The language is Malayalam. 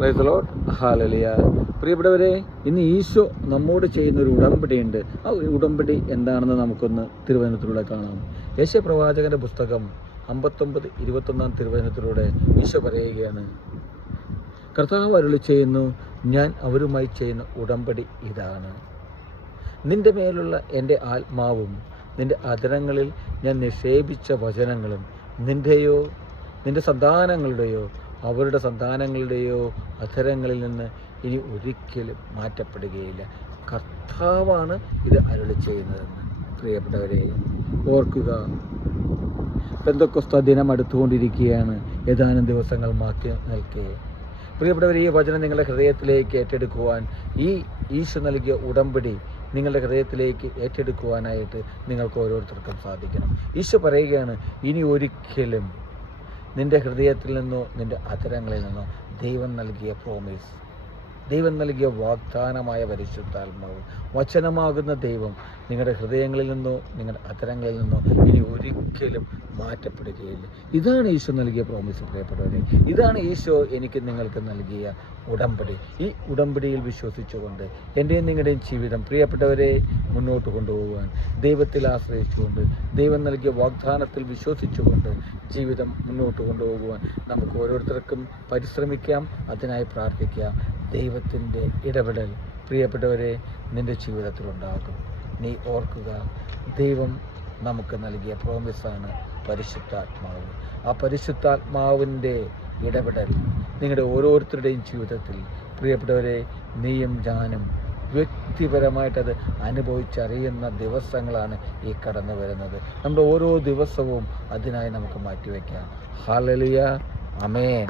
Praise the Lord. ഹല്ലേലൂയ. പ്രിയപ്പെട്ടവരെ, ഇന്ന് ഈശോ നമ്മോട് ചെയ്യുന്നൊരു ഉടമ്പടിയുണ്ട്. ആ ഉടമ്പടി എന്താണെന്ന് നമുക്കൊന്ന് തിരുവചനത്തിലൂടെ കാണാം. യെശയ്യാ പ്രവാചകന്റെ പുസ്തകം 59:21 തിരുവചനത്തിലൂടെ ഈശോ പറയുകയാണ്, കർത്താവ് അരുളി ചെയ്യുന്നു, ഞാൻ അവരുമായി ചെയ്യുന്ന ഉടമ്പടി ഇതാണ്. നിന്റെ മേലുള്ള എൻ്റെ ആത്മാവും നിന്റെ അധരങ്ങളിൽ ഞാൻ നിക്ഷേപിച്ച വചനങ്ങളും നിൻ്റെയോ നിൻ്റെ സന്താനങ്ങളുടെയോ അവരുടെ സന്താനങ്ങളുടെയോ അധരങ്ങളിൽ നിന്ന് ഇനി ഒരിക്കലും മാറ്റപ്പെടുകയില്ല. കർത്താവാണ് ഇത് അരുളി ചെയ്യുന്നതെന്ന്. പ്രിയപ്പെട്ടവരെ, ഓർക്കുക, പെന്തക്കോസ്ത് ദിനം അടുത്തുകൊണ്ടിരിക്കുകയാണ്. ഏതാനും ദിവസങ്ങൾ മാറ്റി നിൽക്കെ, പ്രിയപ്പെട്ടവരെ, ഈ വചനം നിങ്ങളുടെ ഹൃദയത്തിലേക്ക് ഏറ്റെടുക്കുവാൻ, ഈ ഈശോ നൽകിയ ഉടമ്പടി നിങ്ങളുടെ ഹൃദയത്തിലേക്ക് ഏറ്റെടുക്കുവാനായിട്ട് നിങ്ങൾക്ക് ഓരോരുത്തർക്കും സാധിക്കണം. ഈശോ പറയുകയാണ്, ഇനി ഒരിക്കലും നിൻ്റെ ഹൃദയത്തിൽ നിന്നോ നിൻ്റെ അധരങ്ങളിൽ നിന്നോ ദൈവം നൽകിയ പ്രോമിസ്, ദൈവം നൽകിയ വാഗ്ദാനമായ പരിശുദ്ധാത്മാവ്, വചനമാകുന്ന ദൈവം നിങ്ങളുടെ ഹൃദയങ്ങളിൽ നിന്നോ നിങ്ങളുടെ അധരങ്ങളിൽ നിന്നോ ഇനി ഒരിക്കലും മാറ്റപ്പെടുകയില്ല. ഇതാണ് ഈശോ നൽകിയ പ്രോമിസ്. പ്രിയപ്പെട്ടവരെ, ഇതാണ് ഈശോ എനിക്ക് നിങ്ങൾക്ക് നൽകിയ ഉടമ്പടി. ഈ ഉടമ്പടിയിൽ വിശ്വസിച്ചുകൊണ്ട് എൻ്റെയും നിങ്ങളുടെയും ജീവിതം, പ്രിയപ്പെട്ടവരെ, മുന്നോട്ട് കൊണ്ടുപോകുവാൻ ദൈവത്തിൽ ആശ്രയിച്ചുകൊണ്ട്, ദൈവം നൽകിയ വാഗ്ദാനത്തിൽ വിശ്വസിച്ചുകൊണ്ട് ജീവിതം മുന്നോട്ട് കൊണ്ടുപോകുവാൻ നമുക്ക് ഓരോരുത്തർക്കും പരിശ്രമിക്കാം, അതിനായി പ്രാർത്ഥിക്കാം. ദൈവത്തിൻ്റെ ഇടപെടൽ, പ്രിയപ്പെട്ടവരെ, നിൻ്റെ ജീവിതത്തിലുണ്ടാകും. നീ ഓർക്കുക, ദൈവം നമുക്ക് നൽകിയ പ്രോമിസാണ് പരിശുദ്ധാത്മാവ്. ആ പരിശുദ്ധാത്മാവിൻ്റെ ഇടപെടൽ നിങ്ങളുടെ ഓരോരുത്തരുടെയും ജീവിതത്തിൽ, പ്രിയപ്പെട്ടവരെ, നീയും ഞാനും വ്യക്തിപരമായിട്ടത് അനുഭവിച്ചറിയുന്ന ദിവസങ്ങളാണ് ഈ കടന്നു വരുന്നത്. നമ്മുടെ ഓരോ ദിവസവും അതിനായി നമുക്ക് മാറ്റിവെക്കാം. ഹല്ലേലൂയ. ആമേൻ.